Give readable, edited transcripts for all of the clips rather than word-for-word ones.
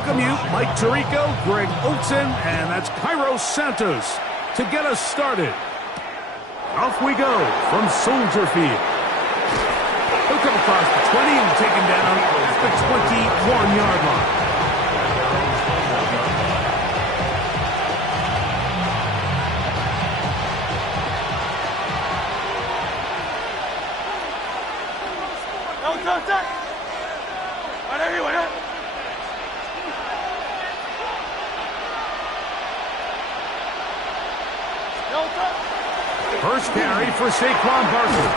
welcome you, Mike Tirico, Greg Olson, and that's Cairo Santos to get us started. Off we go from Soldier Field. He'll come across the 20 and take him down at the 21-yard line. First carry for Saquon Barkley.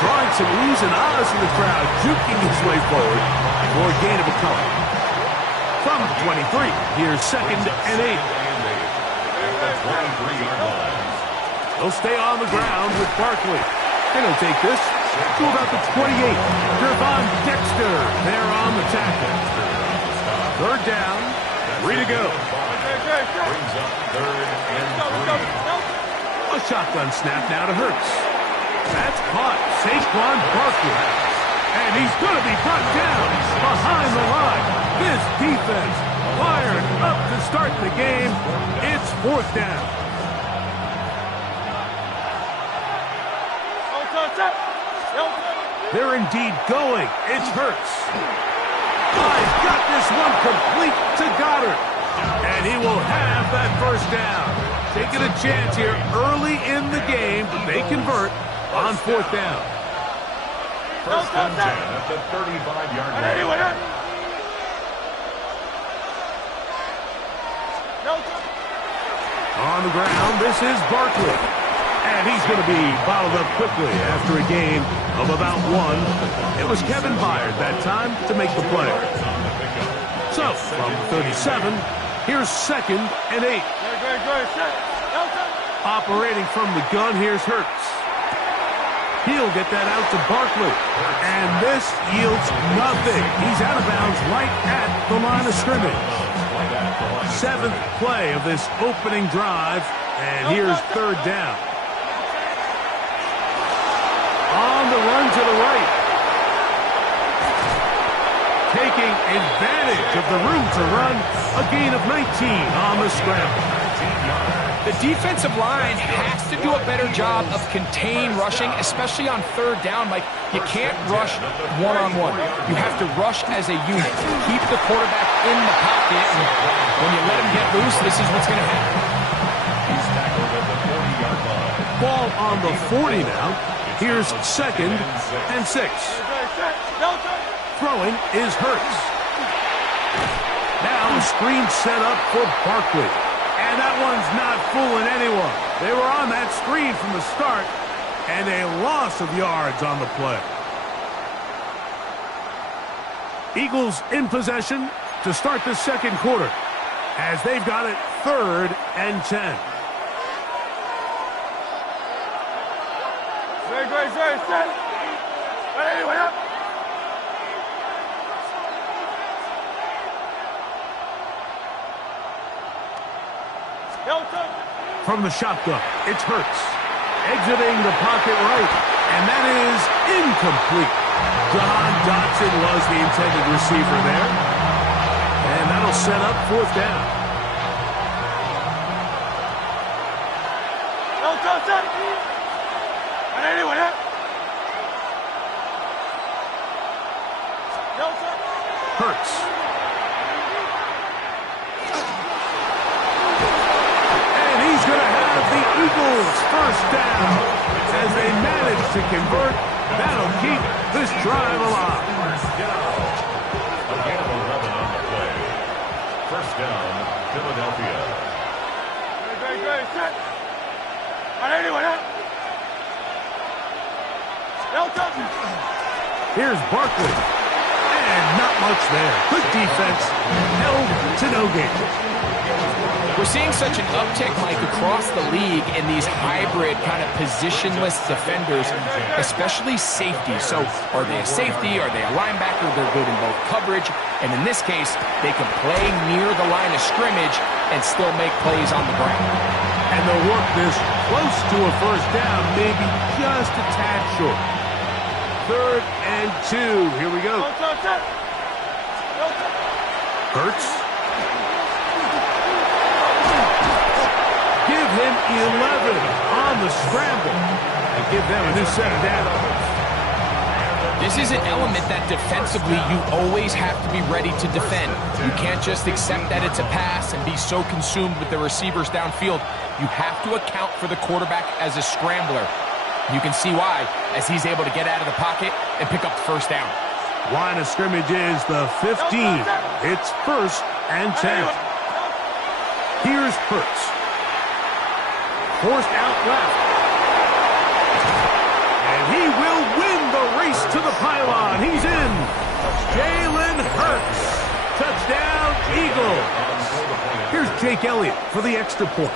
Drawing some oohs and ahs in the crowd, juking his way forward for a gain of a couple. From the 23, here's 2nd and 8. They'll stay on the ground with Barkley. And he'll take this to about the 28. Gervon Dexter there on the tackle. 3rd down, 3 to go. Brings up 3rd and 3. A shotgun snap now to Hurts. That's caught. Saquon Barkley. And he's going to be brought down behind the line. This defense fired up to start the game. It's 4th down. They're indeed going. It's Hurts. I've got this one complete to Goddard. And he will have that 1st down. Taking a chance here early in the game, but they convert on 4th down. First and 10 at the 35-yard line. On the ground, this is Barkley. And he's going to be bottled up quickly after a gain of about 1. It was Kevin Byard that time to make the play. So, from 37, here's 2nd and 8. Operating from the gun, here's Hurts. He'll get that out to Barkley. And this yields nothing. He's out of bounds right at the line of scrimmage. 7th play of this opening drive. And here's 3rd down. On the run to the right. Taking advantage of the room to run. A gain of 19 on the scramble. The defensive line has to do a better job of contain rushing, especially on 3rd down. Like, you can't rush one-on-one. You have to rush as a unit. Keep the quarterback in the pocket, and when you let him get loose, this is what's going to happen. He's tackled at the 40-yard line. Ball on the 40 now. Here's 2nd and 6. Throwing is Hurts. Now a screen set up for Barkley. And that one's not fooling anyone. They were on that screen from the start, and a loss of yards on the play. Eagles in possession to start the 2nd quarter, as they've got it 3rd and 10. From the shotgun, it's Hurts. Exiting the pocket right, and that is incomplete. John Dotson was the intended receiver there. And that'll set up 4th down. Hurts. And he's going to have the Eagles' 1st down as they manage to convert. That'll keep this drive alive. A gain of 11 on the play. 1st down, Philadelphia. Here's Barkley. And not much there. Good defense. Held to no gain. We're seeing such an uptick, Mike, across the league in these hybrid kind of positionless defenders, especially safety. So are they a safety? Are they a linebacker? They're good in both coverage. And in this case, they can play near the line of scrimmage and still make plays on the ground. And they'll work this close to a 1st down, maybe just a tad short. 3rd and 2. Here we go. Hurts. Give him 11 on the scramble. And give them a new set of downs. This is an element that defensively you always have to be ready to defend. You can't just accept that it's a pass and be so consumed with the receivers downfield. You have to account for the quarterback as a scrambler. You can see why, as he's able to get out of the pocket and pick up the first down. Line of scrimmage is the 15. It's 1st and 10. Here's Hurts. Forced out left. And he will win the race to the pylon. He's in. Jalen Hurts. Touchdown, Eagles. Here's Jake Elliott for the extra point.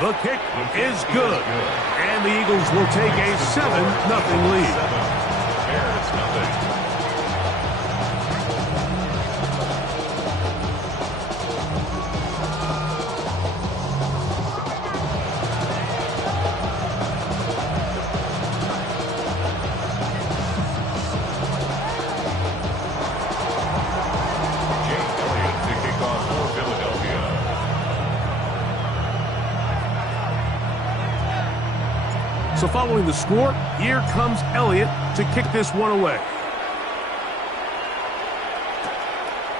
The kick is good. And the Eagles will take a 7-0 lead. So following the score, here comes Elliott to kick this one away.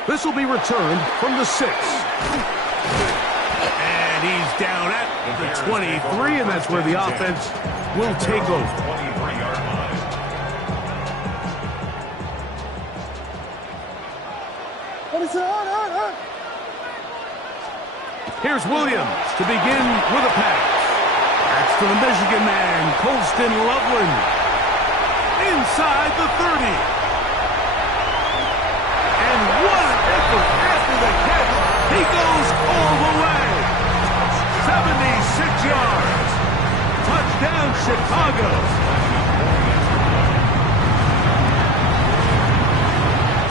This will be returned from the 6. And he's down at the 23, and that's where the offense will take over. 23-yard line. Here's Williams to begin with a pass. That's to the Michigan man, Colston Loveland. Inside the 30. And what an effort after the catch. He goes all the way. 76 yards. Touchdown, Chicago.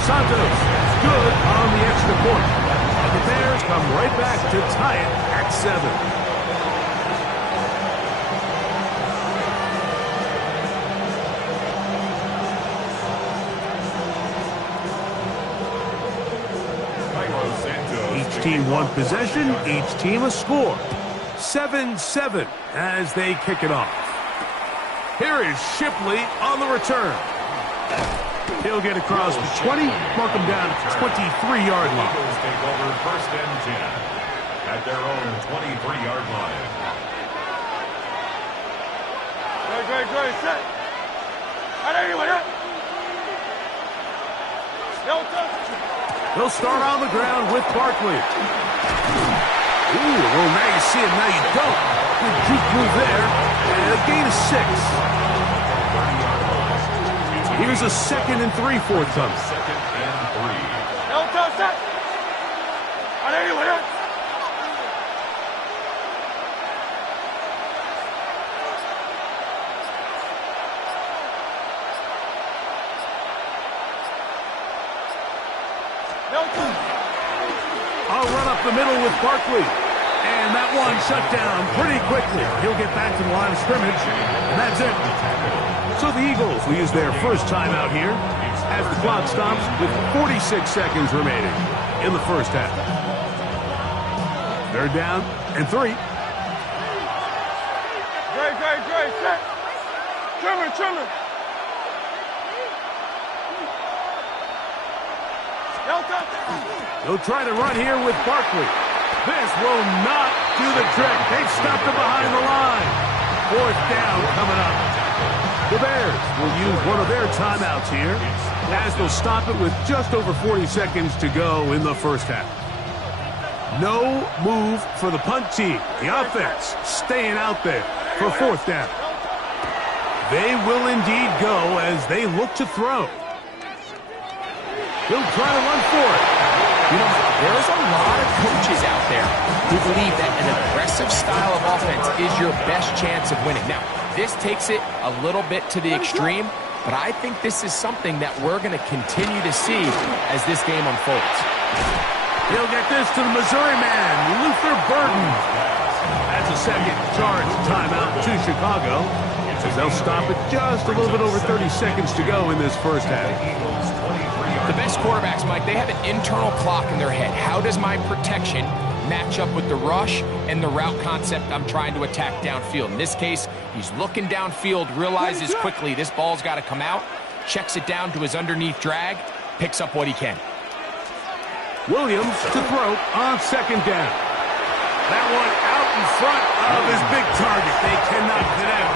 Santos good on the extra point. And the Bears come right back to tie it at 7. Each team one possession, each team a score. 7-7 as they kick it off. Here is Shipley on the return. He'll get across the 20, mark him down at the 23-yard line. Eagles take over 1st and 10 at their own 23-yard line. Great, set. They'll start on the ground with Barkley. Ooh, well, now you see it, now you don't. Good juke move there, and a gain of 6. Here's a 2nd and 3 for them. 2nd and 3. I'll run up the middle with Barkley. And that one shut down pretty quickly. He'll get back to the line of scrimmage. And that's it. So the Eagles will use their first timeout here as the clock stops with 46 seconds remaining in the first half. 3rd down and 3. Great, set. Trimmer. They'll try to run here with Barkley. This will not do the trick. They've stopped him behind the line. 4th down coming up. The Bears will use one of their timeouts here as they'll stop it with just over 40 seconds to go in the first half. No move for the punt team. The offense staying out there for 4th down. They will indeed go as they look to throw. He'll try to run for it. You know, there's a lot of coaches out there who believe that an aggressive style of offense is your best chance of winning. Now, this takes it a little bit to the extreme, but I think this is something that we're going to continue to see as this game unfolds. He'll get this to the Missouri man, Luther Burden. That's a second charge timeout to Chicago. as they'll stop it just a little bit over 30 seconds to go in this first half. The best quarterbacks, Mike, they have an internal clock in their head. How does my protection match up with the rush and the route concept I'm trying to attack downfield? In this case, he's looking downfield, realizes quickly this ball's got to come out, checks it down to his underneath drag, picks up what he can. Williams to throw on second down. That one out in front of his big target. They cannot connect.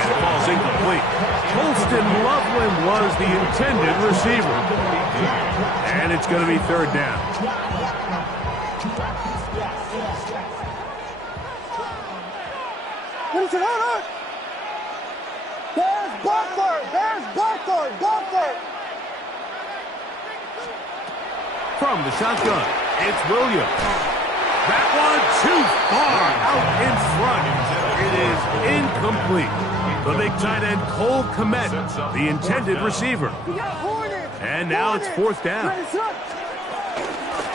And the ball's incomplete. Colston Loveland was the intended receiver. And it's going to be third down. What is it? Hold on. There's Butler. There's Butler. Butler. From the shotgun, it's Williams. That one too far out in front. It is incomplete. The big tight end, Cole Kmet, the intended receiver. And now it's fourth down.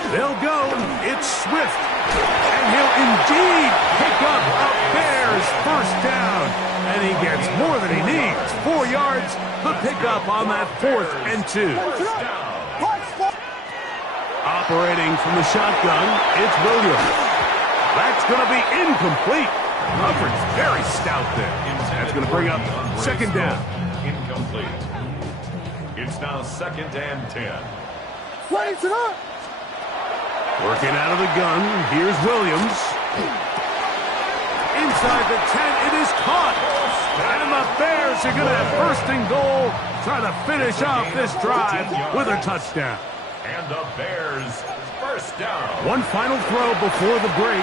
They'll go. It's Swift. And he'll indeed pick up a Bears first down. And he gets more than he needs. 4 yards. The pickup on that 4th and 2. Operating from the shotgun, it's Williams. That's going to be incomplete. Coverage very stout there. That's going to bring up second down. Incomplete. It's now 2nd and 10. Working out of the gun, here's Williams. Inside the 10, it is caught. And the Bears are going to have first and goal, trying to finish off this drive with a touchdown. And the Bears first down. One final throw before the break.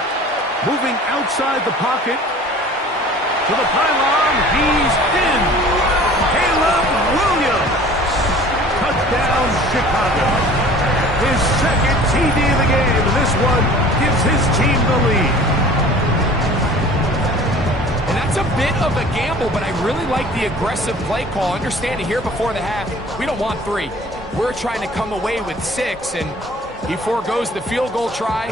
Moving outside the pocket. To the pylon. He's in. Caleb Williams. Touchdown, Chicago. His second TD of the game. And this one gives his team the lead. And that's a bit of a gamble, but I really like the aggressive play call. Understanding here before the half, we don't want 3. We're trying to come away with 6, and he forgoes the field goal try.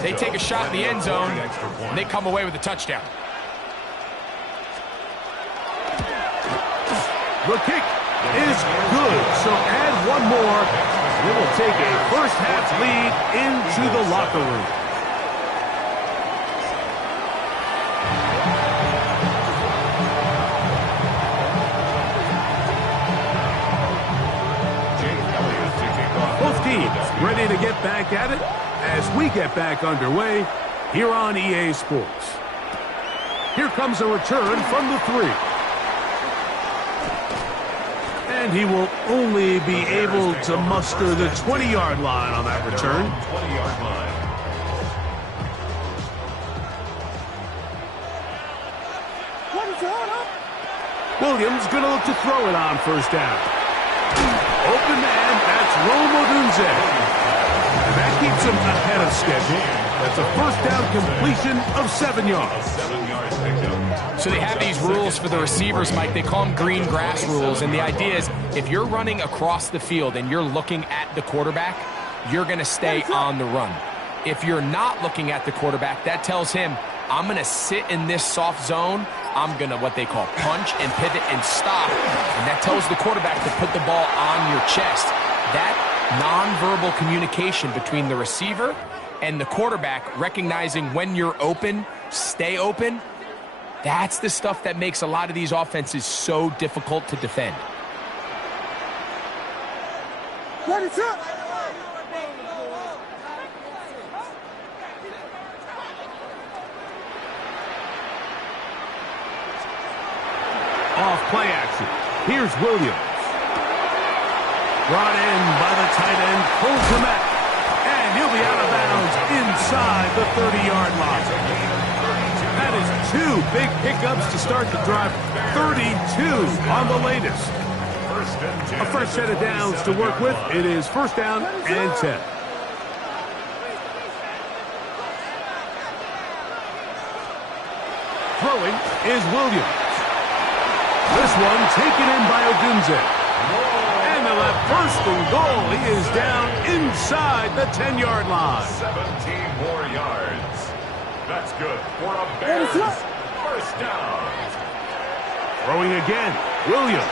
They take a shot in the end zone, and they come away with a touchdown. The kick is good, so add one more. It will take a first-half lead into the locker room. Ready to get back at it as we get back underway here on EA Sports. Here comes a return from the 3. And he will only be able to muster the 20-yard line on that return. 20-yard line. Williams going to look to throw it on first down. Open man, that's Rome Odunze. And that keeps him ahead of schedule. That's a first down completion of 7 yards. 7-yard pickup. So they have these rules for the receivers, Mike. They call them green grass rules. And the idea is if you're running across the field and you're looking at the quarterback, you're going to stay on the run. If you're not looking at the quarterback, that tells him, I'm going to sit in this soft zone. I'm going to what they call punch and pivot and stop. And that tells the quarterback to put the ball on your chest. That nonverbal communication between the receiver and the quarterback, recognizing when you're open, stay open, that's the stuff that makes a lot of these offenses so difficult to defend. Off play action. Here's Williams. Brought in by the tight end, Cole Kmet. And he'll be out of bounds inside the 30-yard line. That is 2 big pickups to start the drive. 32 on the latest. A first set of downs to work with. It is first down and 10. Throwing is Williams. This one taken in by Odunze. And they'll have first and goal. He is down inside the 10-yard line. 17 more yards. That's good for a Bears first down. Throwing again. Williams.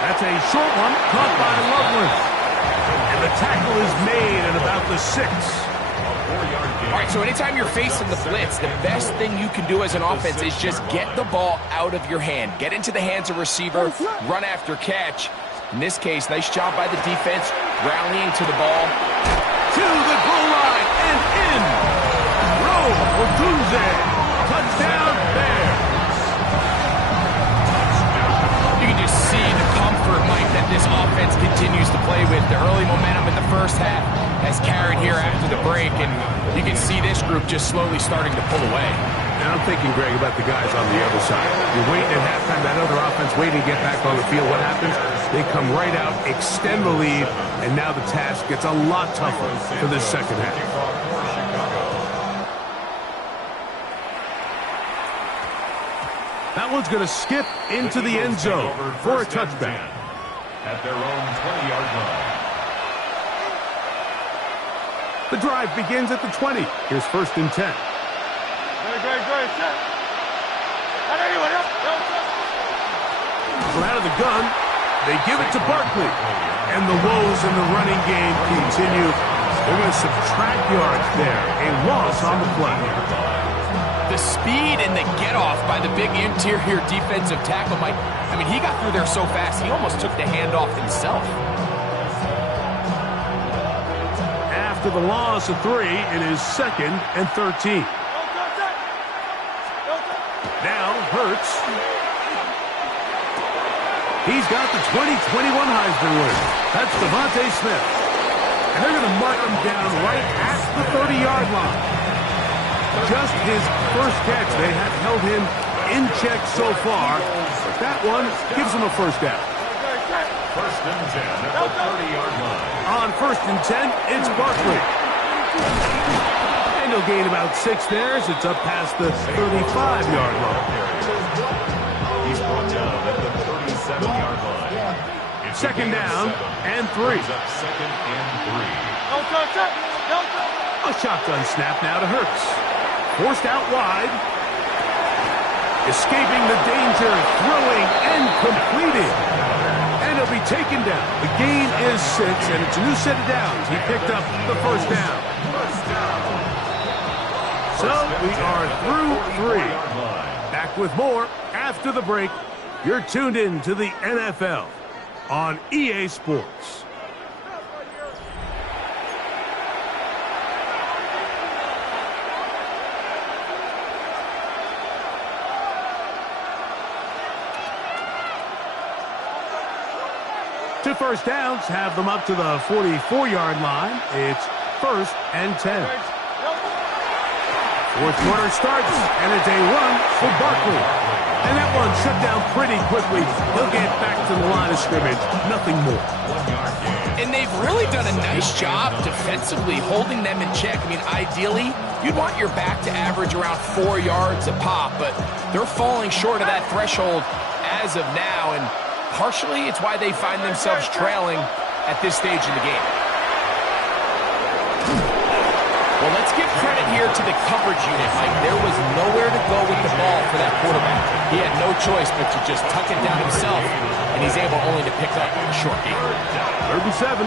That's a short one, caught by Loveland. And the tackle is made at about the 6. All right, so anytime you're facing the blitz, the best thing you can do as an offense is just get the ball out of your hand. Get into the hands of receiver, run after catch. In this case, nice job by the defense, rallying to the ball. To the goal line and in. Rowe, touchdown, Bears. You can just see the comfort, Mike, that this offense continues to play with. The early momentum in the first half has carried here after the break, and you can see this group just slowly starting to pull away. And I'm thinking, Greg, about the guys on the other side. You're waiting at halftime, that other offense waiting to get back on the field. What happens? They come right out, extend the lead, and now the task gets a lot tougher for this second half. That one's going to skip into the end zone for a touchback. At their own 20-yard line. The drive begins at the 20. Here's 1st and 10. From out of the gun, they give it to Barkley. And the woes in the running game continue. They're going to subtract yards there. A loss on the play. The speed and the get-off by the big interior defensive tackle, Mike. I mean, he got through there so fast, he almost took the handoff himself. After the loss of 3, it is 2nd and 13. Now, Hurts. He's got the 2021 Heisman winner. That's Devontae Smith. And they're going to mark him down right at the 30-yard line. Just his first catch. They have held him in check so far. But that one gives him a first down. 1st and 10 at the 30-yard line. On 1st and 10, it's Barkley. And he'll gain about 6 there as it's up past the 35-yard line. He's brought down at the 37-yard line. It's 2nd down and 3. He's up 2nd and 3. A shotgun snap now to Hurts. Forced out wide. Escaping the danger, throwing and completing. And he'll be taken down. The gain is 6, and it's a new set of downs. He picked up the 1st down. So we are through 3. Back with more after the break. You're tuned in to the NFL on EA Sports. Two first downs have them up to the 44-yard line. It's 1st and 10. 4th quarter starts, and it's a run for Barkley. And that one shut down pretty quickly. He'll get back to the line of scrimmage. Nothing more. And they've really done a nice job defensively holding them in check. I mean, ideally, you'd want your back to average around 4 yards a pop, but they're falling short of that threshold as of now, and partially it's why they find themselves trailing at this stage in the game. Well, let's give credit here to the coverage unit, Mike. There was nowhere to go with the ball for that quarterback. He had no choice but to just tuck it down himself, and he's able only to pick up a short gain. 3rd and 7.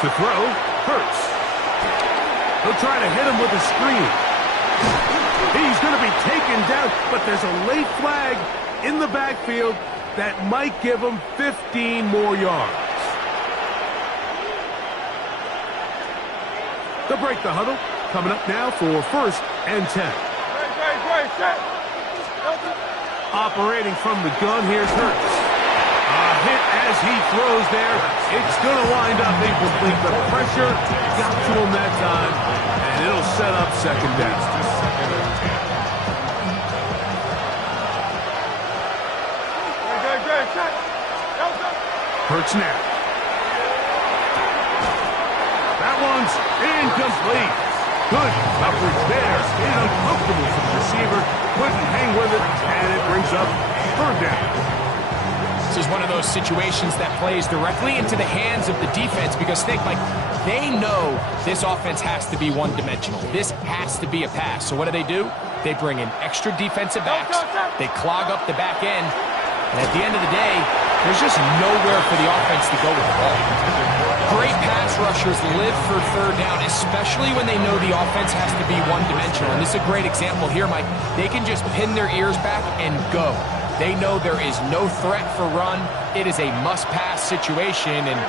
To throw, Hurts. He'll try to hit him with a screen. He's going to be taken down, but there's a late flag in the backfield that might give him 15 more yards. They'll break the huddle. Coming up now for 1st and 10. Operating from the gun, here's Hurts. A hit as he throws there. It's going to wind up incomplete. The pressure got to him that time, and it'll set up 2nd down. Hurts now. That one's incomplete. Good coverage there. It's uncomfortable for the receiver. Couldn't hang with it, and it brings up 3rd down. pass is one of those situations that plays directly into the hands of the defense because, think, Mike, they know this offense has to be one-dimensional. This has to be a pass. So what do? They bring in extra defensive backs. They clog up the back end. And at the end of the day, there's just nowhere for the offense to go with the ball. Great pass rushers live for third down, especially when they know the offense has to be one-dimensional. And this is a great example here, Mike. They can just pin their ears back and go. They know there is no threat for run. It is a must-pass situation. And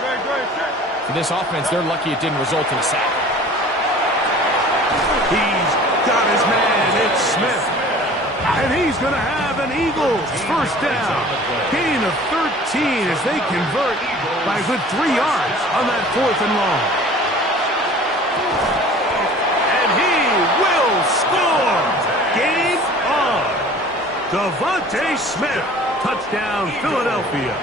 for this offense, they're lucky it didn't result in a sack. He's got his man. It's Smith. And he's going to have an Eagles first down. Gain of 13 as they convert by a good 3 yards on that 4th and long. And he will score. Game on. Devontae Smith. Touchdown, Philadelphia.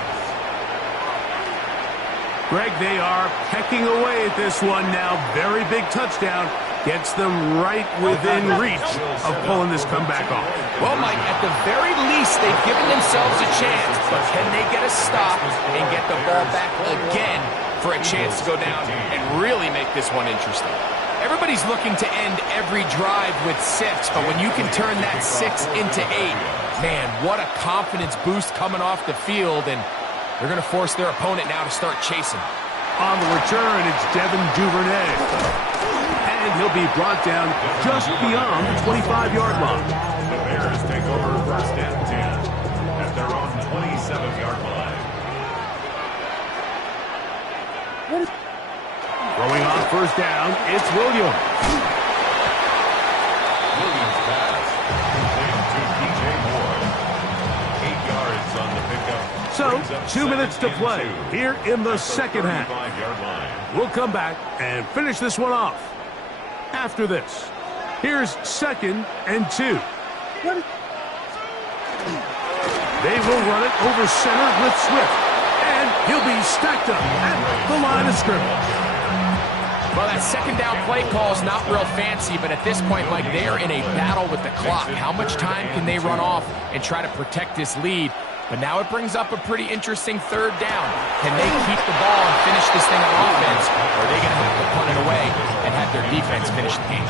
Greg, they are pecking away at this one now. Very big touchdown. Gets them right within reach of pulling this comeback off. Well, Mike, at the very least, they've given themselves a chance. But can they get a stop and get the ball back again for a chance to go down and really make this one interesting? Everybody's looking to end every drive with 6, but when you can turn that 6 into 8, man, what a confidence boost coming off the field, and they're going to force their opponent now to start chasing. On the return, it's Devin Duvernay. And he'll be brought down just beyond the 25-yard line. The Bears take over first and 10 at their own 27-yard line. Throwing on first down, it's Williams. Williams pass. Complete to DJ Moore. 8 yards on the pickup. So, 2 minutes to play here in the second half. 35-yard line. We'll come back and finish this one off. After this, here's 2nd and 2. They will run it over center with Swift. And he'll be stacked up at the line of scrimmage. Well, that second down play call is not real fancy, but at this point, Mike, they are in a battle with the clock. How much time can they run off and try to protect this lead? But now it brings up a pretty interesting 3rd down. Can they keep the ball and finish this thing on offense, or are they going to have to punt it away and have their defense finish the game?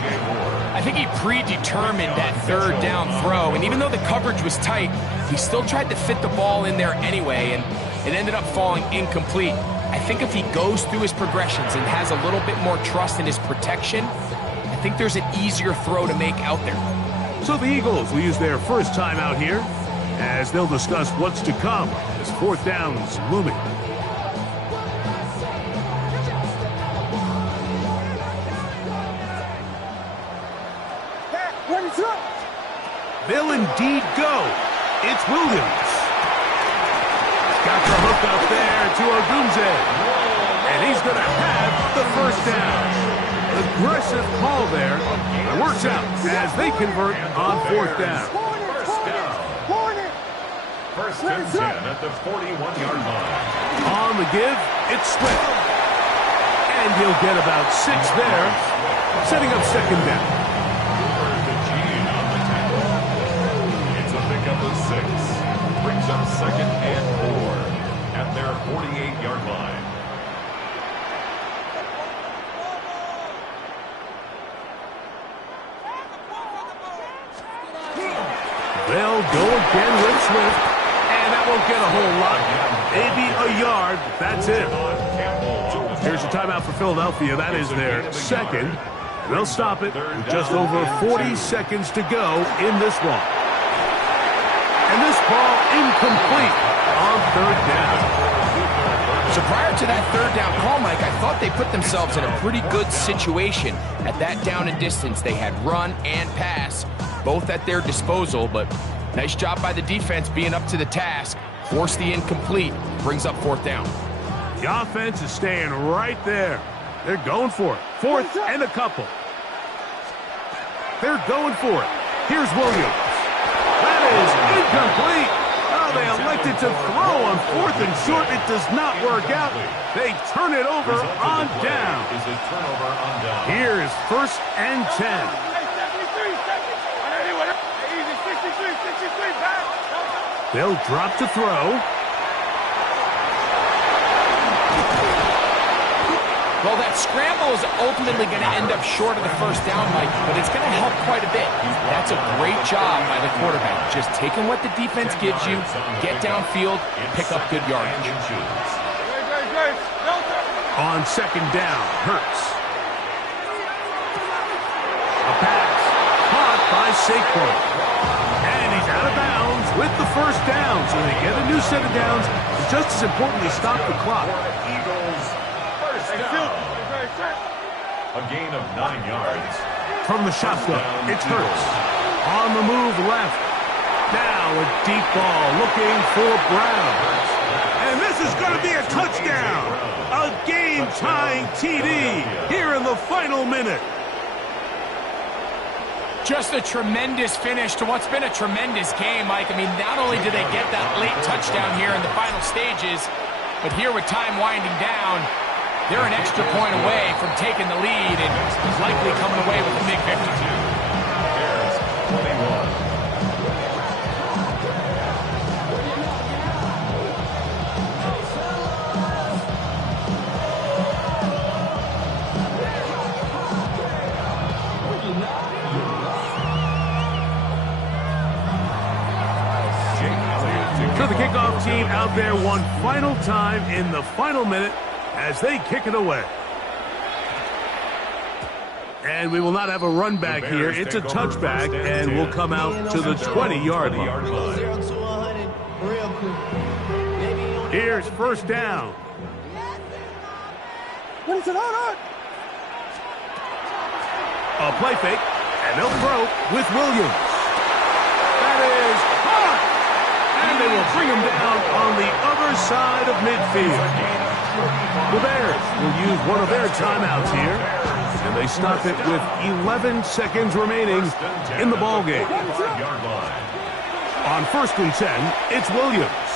I think he predetermined that 3rd down throw, and even though the coverage was tight, he still tried to fit the ball in there anyway, and it ended up falling incomplete. I think if he goes through his progressions and has a little bit more trust in his protection, I think there's an easier throw to make out there. So the Eagles will use their first time out here as they'll discuss what's to come as 4th down's looming. They'll indeed go. It's Williams. Got the hook up there to Odunze. And he's going to have the first down. Aggressive call there. It works out as they convert on 4th down. First and 10 at the 41-yard line. On the give, it's Swift. And he'll get about 6 there, setting up 2nd down. The Gene on the tackle. It's a pickup of 6. Brings up 2nd and 4 at their 48-yard line. They'll go again with Swift. And that won't get a whole lot. Maybe a yard. That's it. Here's a timeout for Philadelphia. That is their 2nd. They'll stop it with just over 40 seconds to go in this one. And this ball incomplete on 3rd down. So prior to that 3rd down call, Mike, I thought they put themselves in a pretty good situation at that down and distance. They had run and pass, both at their disposal, but nice job by the defense being up to the task. Force the incomplete, brings up 4th down. The offense is staying right there. They're going for it. 4th and a couple. They're going for it. Here's Williams. That is incomplete. Oh, they elected to throw on 4th and short. It does not work out. They turn it over on down. Here's 1st and 10. They'll drop to throw. Well, that scramble is ultimately going to end up short of the first down, Mike, but it's going to help quite a bit. That's a great job by the quarterback. Just taking what the defense gives you, get downfield, pick up good yardage. On second down, Hurts. A pass caught by Saquon. And he's out of bounds with the first down. So they get a new set of downs. And just as importantly, stop the clock. Eagles first down. A gain of 9 yards. From the shotgun, it's Hurts. On the move left. Now a deep ball looking for Brown. And this is going to be a touchdown. A game-tying TD here in the final minute. Just a tremendous finish to what's been a tremendous game, Mike. I mean, not only did they get that late touchdown here in the final stages, but here with time winding down, they're an extra point away from taking the lead and likely coming away with a big victory. Bears 21. So the kickoff team out there one final time in the final minute as they kick it away. And we will not have a run back here. It's a touchback, and we'll come out to the 20-yard line. Here's first down. What is it on? A play fake, and they'll throw with Williams. That is hot! And they will bring him down on the other side of midfield. The Bears will use one of their timeouts here, and they stop it with 11 seconds remaining in the ballgame. On 1st and 10, it's Williams.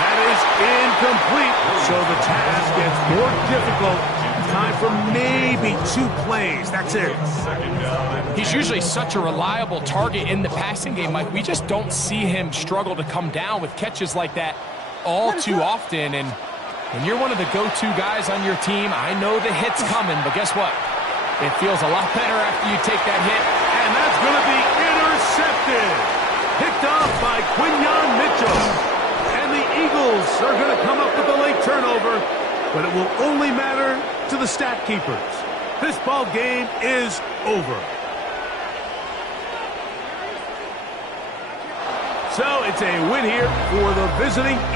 That is incomplete, so the task gets more difficult. Time for maybe 2 plays. That's it. He's usually such a reliable target in the passing game, Mike. We just don't see him struggle to come down with catches like that all too often. And when you're one of the go-to guys on your team, I know the hit's coming, but guess what? It feels a lot better after you take that hit. And that's going to be intercepted. Picked off by Quinyon Mitchell. And the Eagles are going to come up with a late turnover, but it will only matter to the stat keepers. This ball game is over. So it's a win here for the visiting